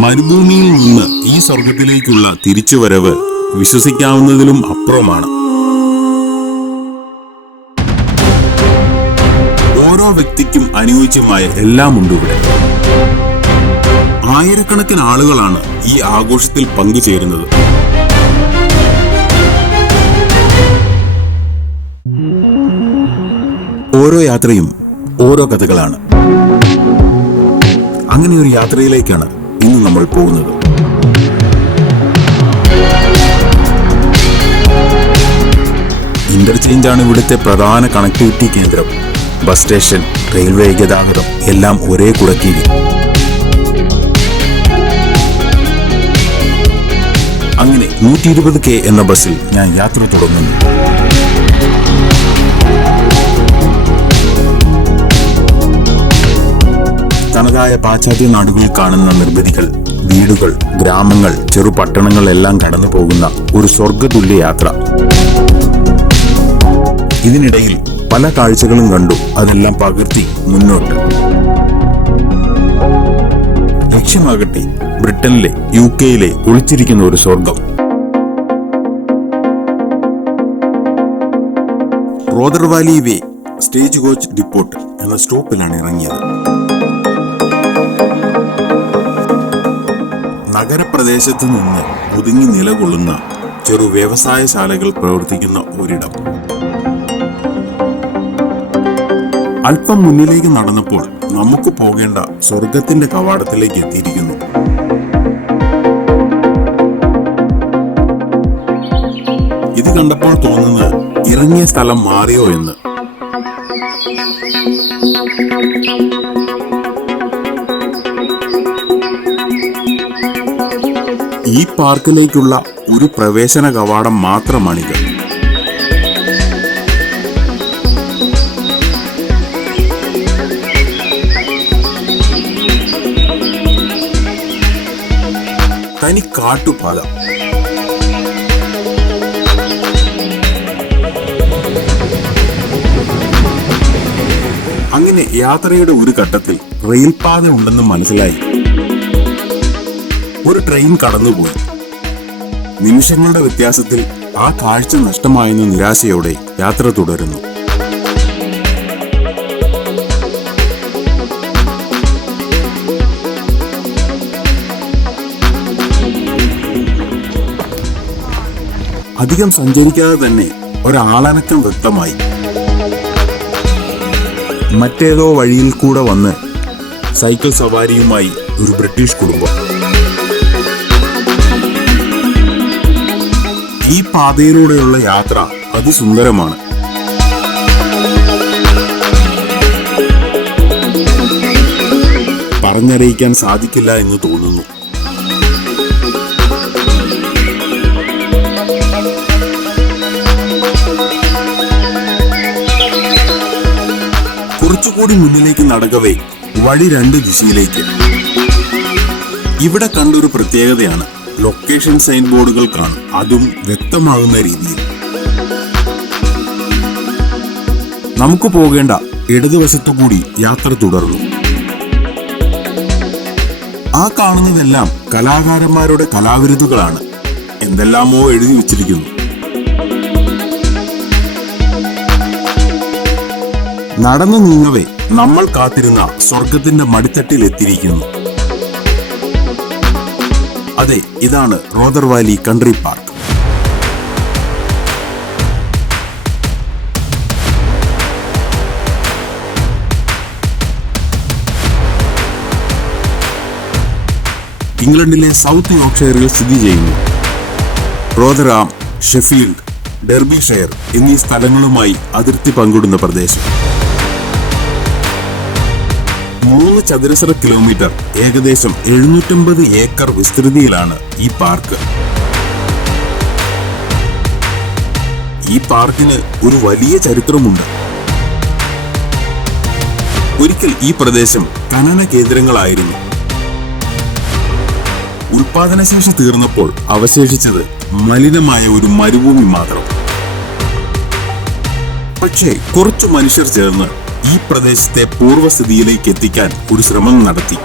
മരുഭൂമിയിൽ നിന്ന് ഈ സ്വർഗത്തിലേക്കുള്ള തിരിച്ചുവരവ് വിശ്വസിക്കാവുന്നതിലും അപ്പുറമാണ്. ഓരോ വ്യക്തിക്കും അനുയോജ്യമായ എല്ലാം ഉണ്ട് ഇവിടെ. ആയിരക്കണക്കിന് ആളുകളാണ് ഈ ആഘോഷത്തിൽ പങ്കുചേരുന്നത്. ഓരോ യാത്രയും ഓരോ കഥകളാണ്. അങ്ങനെ ഒരു യാത്രയിലേക്കാണ് ഇന്ന് നമ്മൾ പോകുന്നത്. ഇന്റർചേഞ്ച് ആണ് ഇവിടുത്തെ പ്രധാന കണക്ടിവിറ്റി കേന്ദ്രം. ബസ് സ്റ്റേഷൻ റെയിൽവേ ഗതാഗതം എല്ലാം ഒരേ കുടക്കീഴിൽ. അങ്ങനെ നൂറ്റി ഇരുപത് കെ എന്ന ബസ്സിൽ ഞാൻ യാത്ര തുടങ്ങുന്നു. തനതായ പാശ്ചാത്യ നാടുകളിൽ കാണുന്ന നിർമ്മിതികൾ വീടുകൾ ഗ്രാമങ്ങൾ ചെറുപട്ടണങ്ങൾ എല്ലാം കടന്നു പോകുന്ന ഒരു സ്വർഗതുല്യ യാത്ര. ഇതിനിടയിൽ പല കാഴ്ചകളും കണ്ടു. അതെല്ലാം പകർത്തി മുന്നോട്ട്. ലക്ഷ്യമാകട്ടെ ബ്രിട്ടനിലെ യു കെയിലെ ഒളിച്ചിരിക്കുന്ന ഒരു സ്വർഗം Rother Valley way stage coach depot എന്ന സ്റ്റോപ്പിലാണ് ഇറങ്ങിയത്. നഗരപ്രദേശത്ത് നിന്ന് ഒതുങ്ങി നിലകൊള്ളുന്ന ചെറു വ്യവസായശാലകൾ പ്രവർത്തിക്കുന്ന ഒരിടം. അല്പം മുന്നിലേക്ക് നടന്നപ്പോൾ നമുക്ക് പോകേണ്ട സ്വർഗത്തിന്റെ കവാടത്തിലേക്ക് എത്തിയിരിക്കുന്നു. ഇത് കണ്ടപ്പോൾ തോന്നുന്നത് ഇറങ്ങിയ സ്ഥലം മാറിയോ എന്ന്. പാർക്കിലേക്കുള്ള ഒരു പ്രവേശന കവാടം മാത്രമാണിത്. തനി കാട്ടുപാത അങ്ങനെ യാത്രയുടെ ഒരു ഘട്ടത്തിൽ റെയിൽപാത ഉണ്ടെന്ന് മനസ്സിലായി. ഒരു ട്രെയിൻ കടന്നുപോയി. നിമിഷങ്ങളുടെ വ്യത്യാസത്തിൽ ആ കാഴ്ച നഷ്ടമായെന്ന നിരാശയോടെ യാത്ര തുടരുന്നു. അധികം സഞ്ചരിക്കാതെ തന്നെ ഒരാളനക്കം വ്യക്തമായി. മറ്റേതോ വഴിയിൽ കൂടെ വന്ന് സൈക്കിൾ സവാരിയുമായി ഒരു ബ്രിട്ടീഷ് കുടുംബം. ഈ പാതയിലൂടെയുള്ള യാത്ര അതിസുന്ദരമാണ്. പറഞ്ഞറിയിക്കാൻ സാധിക്കില്ല എന്ന് തോന്നുന്നു. കുറച്ചുകൂടി മുന്നിലേക്ക് നടക്കവേ വഴി രണ്ട് ദിശയിലേക്ക്. ഇവിടെ കണ്ടൊരു പ്രത്യേകതയാണ്. ലൊക്കേഷൻ സൈൻ ബോർഡുകൾ കാണും. അതും വ്യക്തമാകുന്ന രീതിയിൽ. നമുക്ക് പോകേണ്ട ഇടതുവശത്തു കൂടി യാത്ര തുടർന്നു. ആ കാണുന്നതെല്ലാം കലാകാരന്മാരുടെ കലാവിരുതുകളാണ് എന്തെല്ലാമോ എഴുതി വച്ചിരിക്കുന്നു. നടന്നു നീങ്ങവേ നമ്മൾ കാത്തിരുന്ന സ്വർഗത്തിന്റെ മടിത്തട്ടിൽ എത്തിയിരിക്കുന്നു അതെ ഇതാണ് റോദർ വാലി കൺട്രി പാർക്ക്. ഇംഗ്ലണ്ടിലെ സൗത്ത് യോർക്ക്ഷയറിൽ സ്ഥിതി ചെയ്യുന്നു. റോദറാം ഷെഫീൽഡ് ഡെർബിഷെയർ എന്നീ സ്ഥലങ്ങളുമായി അതിർത്തി പങ്കിടുന്ന പ്രദേശം. മൂന്ന് ചതുരശ്ര കിലോമീറ്റർ ഏകദേശം എഴുന്നൂറ്റമ്പത് ഏക്കർ വിസ്തൃതിയിലാണ് ഈ പാർക്ക്. ഈ പാർക്കിന് ഒരു വലിയ ചരിത്രമുണ്ട്. ഒരിക്കൽ ഈ പ്രദേശം ഖനന കേന്ദ്രങ്ങളായിരുന്നു. ഉൽപാദനശേഷി തീർന്നപ്പോൾ അവശേഷിച്ചത് മലിനമായ ഒരു മരുഭൂമി മാത്രം. പക്ഷേ കുറച്ചു മനുഷ്യർ ചേർന്ന് ഈ പ്രദേശത്തെ പൂർവസ്ഥിതിയിലേക്ക് എത്തിക്കാൻ ഒരു ശ്രമം നടത്തി.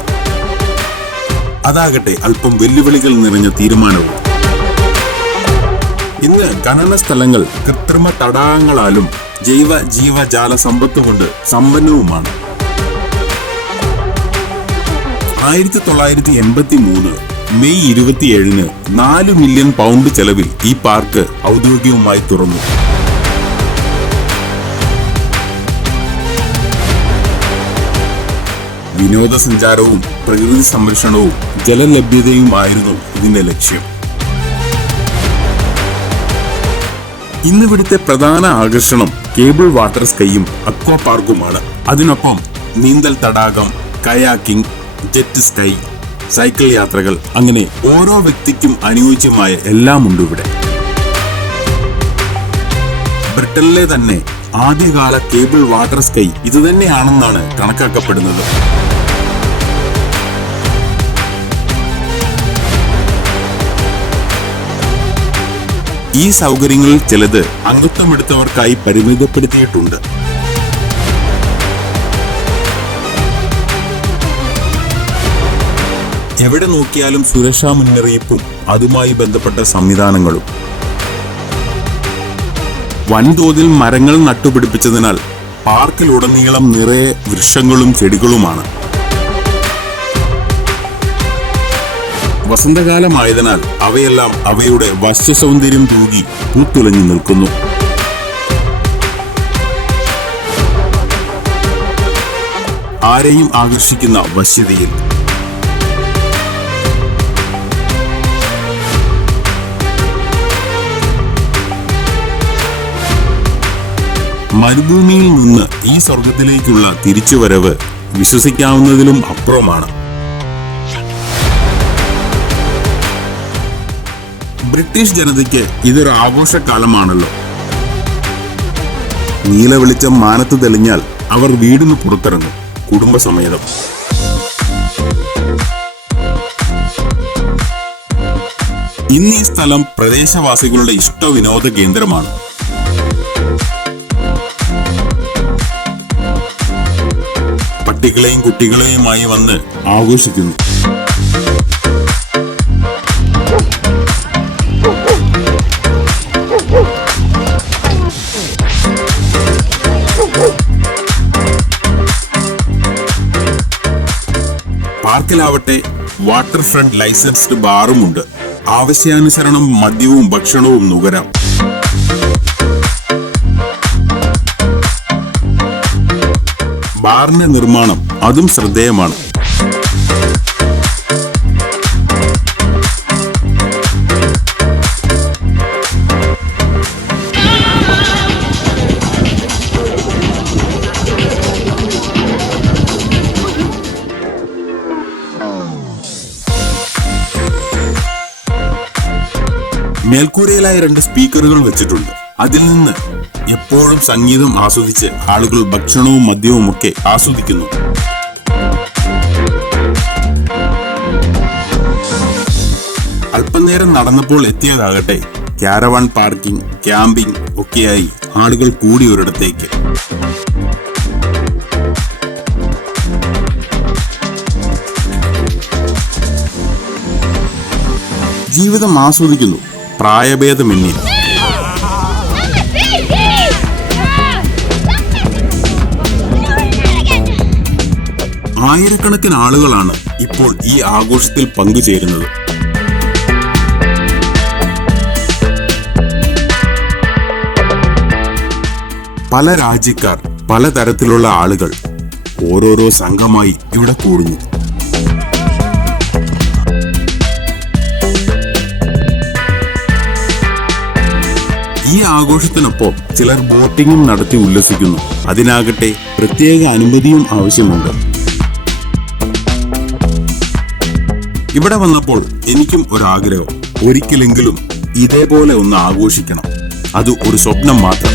അതാകട്ടെ അല്പം വെല്ലുവിളികൾ നിറഞ്ഞ തീരുമാനവും. ഇന്ന് ഖനന സ്ഥലങ്ങൾ കൃത്രിമ തടാകങ്ങളാലും ജൈവ ജീവജാല സമ്പത്ത് കൊണ്ട് സമ്പന്നവുമാണ്. ആയിരത്തി തൊള്ളായിരത്തി എൺപത്തി മൂന്ന് മെയ് ഇരുപത്തിയേഴിന് നാല് മില്യൺ പൗണ്ട് ചെലവിൽ ഈ പാർക്ക് ഔദ്യോഗികമായി തുറന്നു. വിനോദസഞ്ചാരവും പ്രകൃതി സംരക്ഷണവും ജലലഭ്യതയുമായിരുന്നു ഇതിന്റെ ലക്ഷ്യം. ഇന്നിവിടുത്തെ പ്രധാന ആകർഷണം കേബിൾ വാട്ടർ സ്കൈയും അക്വാ പാർക്കുമാണ്. അതിനൊപ്പം നീന്തൽ തടാകം കയാക്കിംഗ് ജെറ്റ് സ്കൈ സൈക്കിൾ യാത്രകൾ അങ്ങനെ ഓരോ വ്യക്തിക്കും അനുയോജ്യമായ എല്ലാം ഉണ്ട് ഇവിടെ. ബ്രിട്ടനിലെ തന്നെ ആദ്യകാല കേബിൾ വാട്ടർ സ്കൈ ഇതുതന്നെയാണെന്നാണ് കണക്കാക്കപ്പെടുന്നത്. ഈ സൗകര്യങ്ങളിൽ ചിലത് അംഗത്വമെടുത്തവർക്കായി പരിമിതപ്പെടുത്തിയിട്ടുണ്ട്. എവിടെ നോക്കിയാലും സുരക്ഷാ മുന്നറിയിപ്പും അതുമായി ബന്ധപ്പെട്ട സംവിധാനങ്ങളും. വൻതോതിൽ മരങ്ങൾ നട്ടുപിടിപ്പിച്ചതിനാൽ പാർക്കിലുടനീളം നിറയെ വൃക്ഷങ്ങളും ചെടികളുമാണ്. വസന്തകാലമായതിനാൽ അവയെല്ലാം അവയുടെ വശ്യസൗന്ദര്യം തൂകി പൂത്തുലഞ്ഞു നിൽക്കുന്നു. ആരെയും ആകർഷിക്കുന്ന വശ്യതയിൽ. മരുഭൂമിയിൽ നിന്ന് ഈ സ്വർഗത്തിലേക്കുള്ള തിരിച്ചുവരവ് വിശ്വസിക്കാവുന്നതിലും അപ്പുറമാണ്. ബ്രിട്ടീഷ് ജനതയ്ക്ക് ഇതൊരു ആഘോഷക്കാലമാണല്ലോ നീല വെളിച്ചം മാനത്ത് തെളിഞ്ഞാൽ അവർ വീടിന് പുറത്തിറങ്ങും. കുടുംബസമേതം. ഇന്ന് ഈ സ്ഥലം പ്രദേശവാസികളുടെ ഇഷ്ട വിനോദ കേന്ദ്രമാണ്. പട്ടികളെയും കുട്ടികളെയുമായി വന്ന് ആഘോഷിക്കുന്നു. പാർക്കിലാവട്ടെ വാട്ടർ ഫ്രണ്ട് ലൈസൻസ്ഡ് ബാറുമുണ്ട്. ആവശ്യാനുസരണം മദ്യവും ഭക്ഷണവും നുകരാം. ബാറിന്റെ നിർമ്മാണം അതും ശ്രദ്ധേയമാണ്. മേൽക്കൂരയിലായി രണ്ട് സ്പീക്കറുകൾ വെച്ചിട്ടുണ്ട്. അതിൽ നിന്ന് എപ്പോഴും സംഗീതം ആസ്വദിച്ച് ആളുകൾ ഭക്ഷണവും മദ്യവും ഒക്കെ ആസ്വദിക്കുന്നു. അല്പനേരം നടന്നപ്പോൾ എത്തിയതാകട്ടെ ക്യാരവാൻ പാർക്കിംഗ് ക്യാമ്പിംഗ് ഒക്കെയായി ആളുകൾ കൂടി ഒരിടത്തേക്ക്. ജീവിതം ആസ്വദിക്കുന്നു. പ്രായഭേദമന്യേ. ആയിരക്കണക്കിന് ആളുകളാണ് ഇപ്പോൾ ഈ ആഘോഷത്തിൽ പങ്കുചേരുന്നത്. പല രാജ്യക്കാർ പലതരത്തിലുള്ള ആളുകൾ ഓരോരോ സംഘമായി ഇവിടെ കൂടുന്നു. ഈ ആഘോഷത്തിനൊപ്പം ചിലർ ബോട്ടിങ്ങും നടത്തി ഉല്ലസിക്കുന്നു. അതിനാകട്ടെ പ്രത്യേക അനുമതിയും ആവശ്യമുണ്ട്. ഇവിടെ വന്നപ്പോൾ എനിക്കും ഒരാഗ്രഹം. ഒരിക്കലെങ്കിലും ഇതേപോലെ ഒന്ന് ആഘോഷിക്കണം. അത് ഒരു സ്വപ്നം മാത്രം.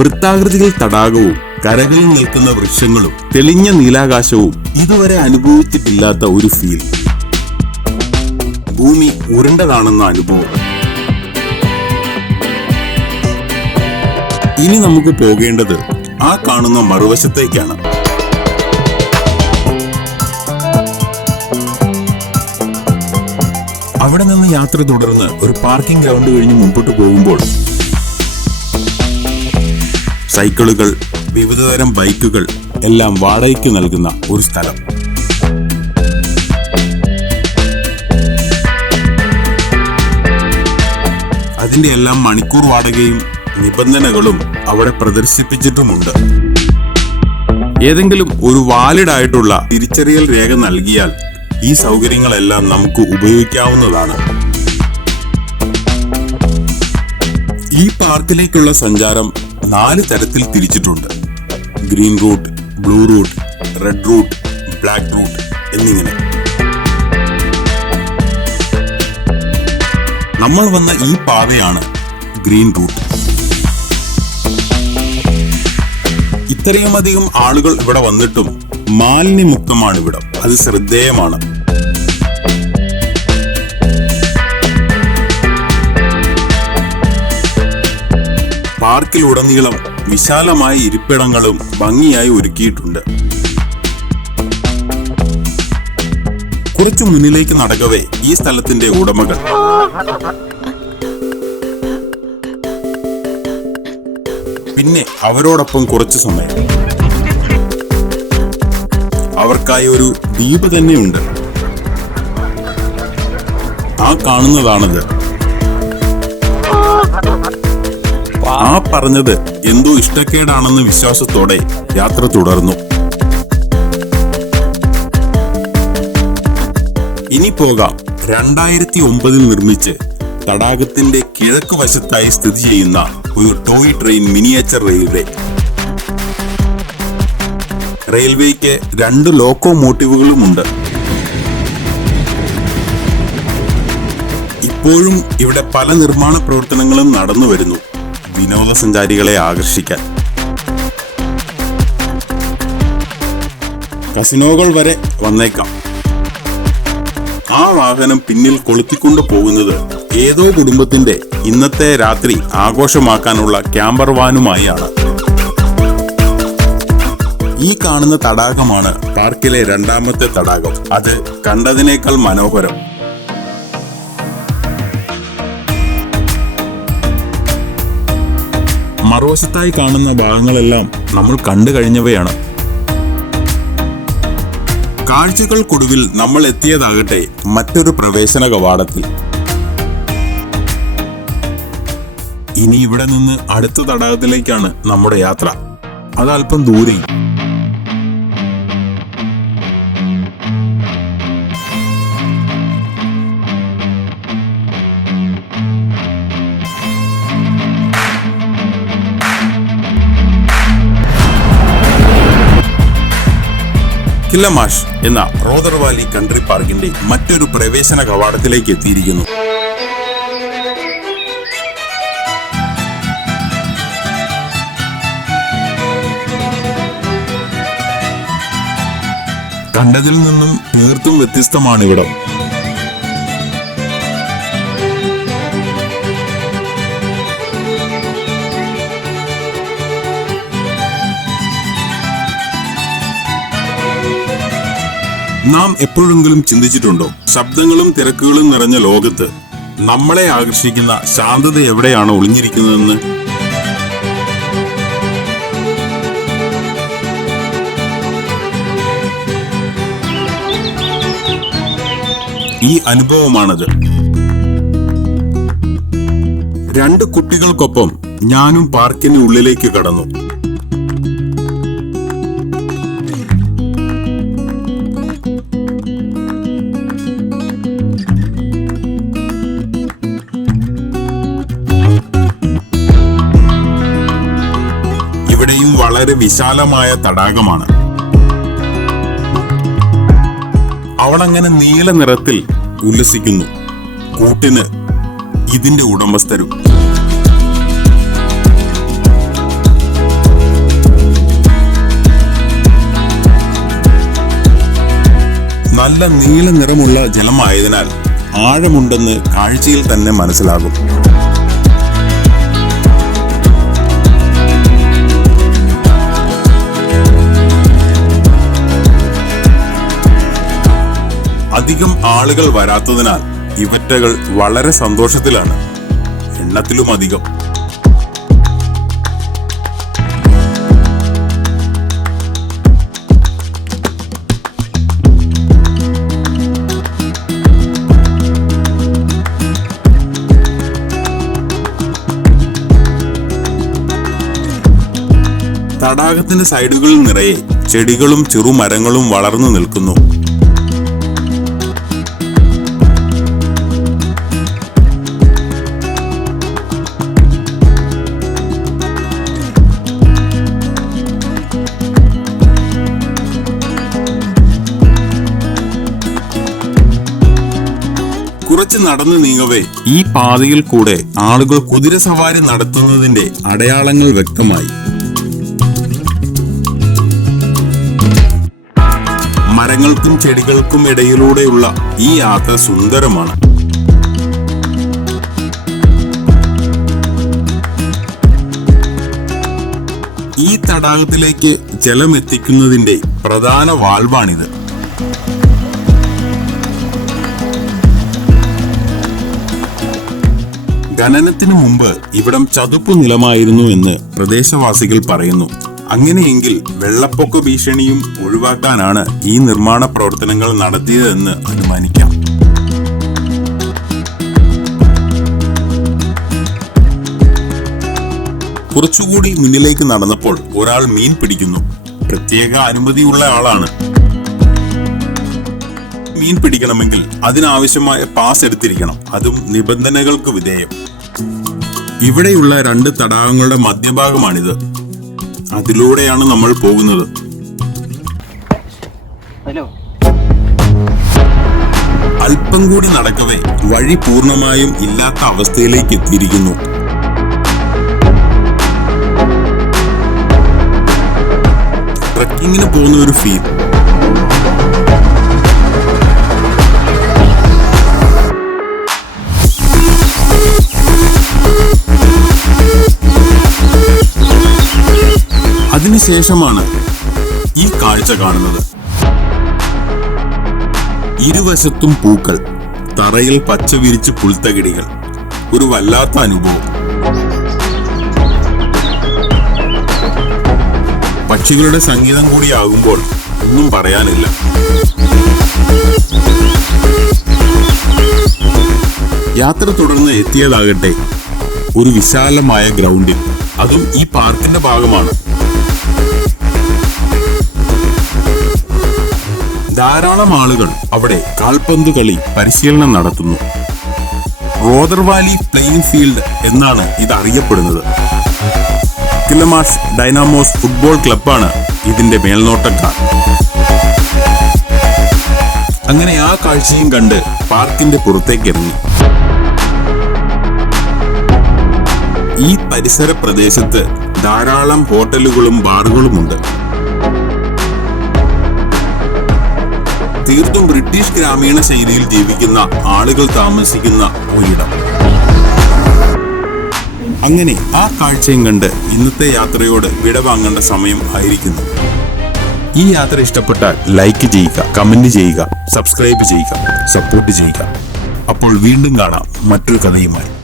വൃത്താകൃതിയിൽ തടാകവും കരകളിൽ നിൽക്കുന്ന വൃക്ഷങ്ങളും തെളിഞ്ഞ നീലാകാശവും ഇതുവരെ അനുഭവിച്ചിട്ടില്ലാത്ത ഒരു ഫീൽ ഭൂമി ഉരുണ്ടതാണെന്ന അനുഭവം. ഇനി നമുക്ക് പോകേണ്ടത് ആ കാണുന്ന മറുവശത്തേക്കാണ്. അവിടെ നിന്ന് യാത്ര തുടർന്ന് ഒരു പാർക്കിംഗ് ഗ്രൗണ്ട് കഴിഞ്ഞ് മുമ്പോട്ട് പോകുമ്പോൾ സൈക്കിളുകൾ വിവിധതരം ബൈക്കുകൾ എല്ലാം വാടകയ്ക്ക് നൽകുന്ന ഒരു സ്ഥലം. അതിന്റെ എല്ലാം മണിക്കൂർ വാടകയും നിബന്ധനകളും അവിടെ പ്രദർശിപ്പിച്ചിട്ടുമുണ്ട്. ഏതെങ്കിലും ഒരു വാലിഡ് ആയിട്ടുള്ള തിരിച്ചറിയൽ രേഖ നൽകിയാൽ ഈ സൗകര്യങ്ങളെല്ലാം നമുക്ക് ഉപയോഗിക്കാവുന്നതാണ്. ഈ പാർക്കിലേക്കുള്ള സഞ്ചാരം നാല് തരത്തിൽ തിരിച്ചിട്ടുണ്ട്. Green route blue route red route black route എന്നിങ്ങനെ. നമ്മൾ വന്ന ഈ പാതയാണ് ഗ്രീൻ റൂട്ട്. ഇത്രയും അധികം ആളുകൾ ഇവിടെ വന്നിട്ടും മാലിന്യമുക്തമാണ് ഇവിടം അത് ശ്രദ്ധേയമാണ്. പാർക്കിലുടനീളം വിശാലമായ ഇരിപ്പിടങ്ങളും ഭംഗിയായി ഒരുക്കിയിട്ടുണ്ട്. കുറച്ചു മുന്നിലേക്ക് നടക്കവേ ഈ സ്ഥലത്തിന്റെ ഉടമകൾ. പിന്നെ അവരോടൊപ്പം കുറച്ചു സമയം. അവർക്കായി ഒരു ദ്വീപ് തന്നെയുണ്ട്. ആ കാണുന്നതാണത്. ആ പറഞ്ഞത് എന്തോ ഇഷ്ടക്കേടാണെന്ന വിശ്വാസത്തോടെ യാത്ര തുടർന്നു. ഇനി പോകാം. രണ്ടായിരത്തി ഒമ്പതിൽ നിർമ്മിച്ച് തടാകത്തിന്റെ കിഴക്ക് വശത്തായി സ്ഥിതി ചെയ്യുന്ന ഒരു ടോയ് ട്രെയിൻ മിനിയേച്ചർ റെയിൽവേ. റെയിൽവേക്ക് രണ്ട് ലോക്കോമോട്ടീവുകളുമുണ്ട്. ഇപ്പോഴും ഇവിടെ പല നിർമ്മാണ പ്രവർത്തനങ്ങളും നടന്നു വരുന്നു. വിനോദസഞ്ചാരികളെ ആകർഷിക്കാൻ. കസിനോകൾ വരെ വന്നേക്കാം. വാഹനം പിന്നിൽ കൊളുത്തിക്കൊണ്ടു പോകുന്നത് ഏതോ കുടുംബത്തിന്റെ ഇന്നത്തെ രാത്രി ആഘോഷമാക്കാനുള്ള ക്യാമ്പർ വാനുമായാണ്. ഈ കാണുന്ന തടാകമാണ് പാർക്കിലെ രണ്ടാമത്തെ തടാകം. അത് കണ്ടതിനേക്കാൾ മനോഹരം. മറുവശത്തായി കാണുന്ന ഭാഗങ്ങളെല്ലാം നമ്മൾ കണ്ടു കഴിഞ്ഞവയാണ്. കാഴ്ചകൾക്കൊടുവിൽ നമ്മൾ എത്തിയതാകട്ടെ മറ്റൊരു പ്രവേശന കവാടത്തിൽ. ഇനി ഇവിടെ നിന്ന് അടുത്ത തടാകത്തിലേക്കാണ് നമ്മുടെ യാത്ര. അതല്പം അല്പം കില്ലമാഷ് എന്ന റോദർ വാലി കൺട്രി പാർക്കിന്റെ മറ്റൊരു പ്രവേശന കവാടത്തിലേക്ക് എത്തിയിരിക്കുന്നു. കണ്ടതിൽ നിന്നും തീർത്തും വ്യത്യസ്തമാണ് ഇവിടം നാം എപ്പോഴെങ്കിലും ചിന്തിച്ചിട്ടുണ്ടോ? ശബ്ദങ്ങളും തിരക്കുകളും നിറഞ്ഞ ലോകത്ത് നമ്മളെ ആകർഷിക്കുന്ന ശാന്തത എവിടെയാണ് ഒളിഞ്ഞിരിക്കുന്നതെന്ന്? ഈ അനുഭവമാണത്. രണ്ട് കുട്ടികൾക്കൊപ്പം ഞാനും പാർക്കിന് ഉള്ളിലേക്ക് കടന്നു. വളരെ വിശാലമായ തടാകമാണ്. അവളങ്ങനെ നീല നിറത്തിൽ ഉല്ലസിക്കുന്നു. കൂട്ടിന് ഇതിന്റെ ഉടമസ്ഥരും. നല്ല നീല നിറമുള്ള ജലമായതിനാൽ ആഴമുണ്ടെന്ന് കാഴ്ചയിൽ തന്നെ മനസ്സിലാകും. അധികം ആളുകൾ വരാത്തതിനാൽ ഇവറ്റകൾ വളരെ സന്തോഷത്തിലാണ്. എണ്ണത്തിലും അധികം. തടാകത്തിന്റെ സൈഡുകളിൽ നിറയെ ചെടികളും ചെറുമരങ്ങളും വളർന്നു നിൽക്കുന്നു. നടന്നു നീങ്ങവേ. ഈ പാതയിൽ കൂടെ ആളുകൾ കുതിര സവാരി നടത്തുന്നതിന്റെ അടയാളങ്ങൾ വ്യക്തമായി. മരങ്ങൾക്കും ചെടികൾക്കും ഇടയിലൂടെയുള്ള ഈ യാത്ര സുന്ദരമാണ്. ഈ തടാകത്തിലേക്ക് ജലമെത്തിക്കുന്നതിന്റെ പ്രധാന വാൽവാണിത്. ഖനനത്തിനു മുമ്പ് ഇവിടം ചതുപ്പു നിലമായിരുന്നു എന്ന് പ്രദേശവാസികൾ പറയുന്നു. അങ്ങനെയെങ്കിൽ വെള്ളപ്പൊക്ക ഭീഷണിയും ഒഴിവാക്കാനാണ് ഈ നിർമ്മാണ പ്രവർത്തനങ്ങൾ നടത്തിയതെന്ന് അനുമാനിക്കാം. കുറച്ചുകൂടി മുന്നിലേക്ക് നടന്നപ്പോൾ ഒരാൾ മീൻ പിടിക്കുന്നു. പ്രത്യേക അനുമതിയുള്ള ആളാണ്. മീൻ പിടിക്കണമെങ്കിൽ അതിനാവശ്യമായ പാസ് എടുത്തിരിക്കണം. അതും നിബന്ധനകൾക്ക് വിധേയം. ഇവിടെയുള്ള രണ്ട് തടാകങ്ങളുടെ മധ്യഭാഗമാണിത്. അതിലൂടെയാണ് നമ്മൾ പോകുന്നത്. അല്പം കൂടി നടക്കവേ വഴി പൂർണമായും ഇല്ലാത്ത അവസ്ഥയിലേക്ക് എത്തിയിരിക്കുന്നു. ട്രക്കിങ്ങിന് പോകുന്ന ഒരു ഫീൽ. അതിനുശേഷമാണ് ഈ കാഴ്ച കാണുന്നത്. ഇരുവശത്തും പൂക്കൾ തറയിൽ പച്ച വിരിച്ച് പുൽത്തകിടികൾ ഒരു വല്ലാത്ത അനുഭവം. പക്ഷികളുടെ സംഗീതം കൂടിയാകുമ്പോൾ ഒന്നും പറയാനില്ല. യാത്ര തുടർന്ന് എത്തിയതാകട്ടെ ഒരു വിശാലമായ ഗ്രൗണ്ടിൽ അതും ഈ പാർക്കിന്റെ ഭാഗമാണ്. ധാരാളം ആളുകൾ അവിടെ കാൽപന്ത് കളി പരിശീലനം നടത്തുന്നു. റോദർ വാലി പ്ലെയിങ് ഫീൽഡ് എന്നാണ് ഇത് അറിയപ്പെടുന്നത് കിലമാഷ് ഡൈനാമോസ് ഫുട്ബോൾ ക്ലബാണ് ഇതിന്റെ മേൽനോട്ടക്കാർ. അങ്ങനെ ആ കാഴ്ചയും കണ്ട് പാർക്കിന്റെ പുറത്തേക്ക് ഇറങ്ങി ഈ പരിസര പ്രദേശത്ത് ധാരാളം ഹോട്ടലുകളും ബാറുകളുമുണ്ട്. തീർത്തും ബ്രിട്ടീഷ് ഗ്രാമീണ ശൈലിയിൽ ജീവിക്കുന്ന ആളുകൾ താമസിക്കുന്ന ഒരിടം. അങ്ങനെ ആ കാഴ്ചയും കണ്ട് ഇന്നത്തെ യാത്രയോട് വിട വാങ്ങേണ്ട സമയം ആയിരിക്കുന്നു. ഈ യാത്ര ഇഷ്ടപ്പെട്ടാൽ ലൈക്ക് ചെയ്യുക കമന്റ് ചെയ്യുക സബ്സ്ക്രൈബ് ചെയ്യുക സപ്പോർട്ട് ചെയ്യുക. അപ്പോൾ വീണ്ടും കാണാം മറ്റൊരു കഥയുമായി.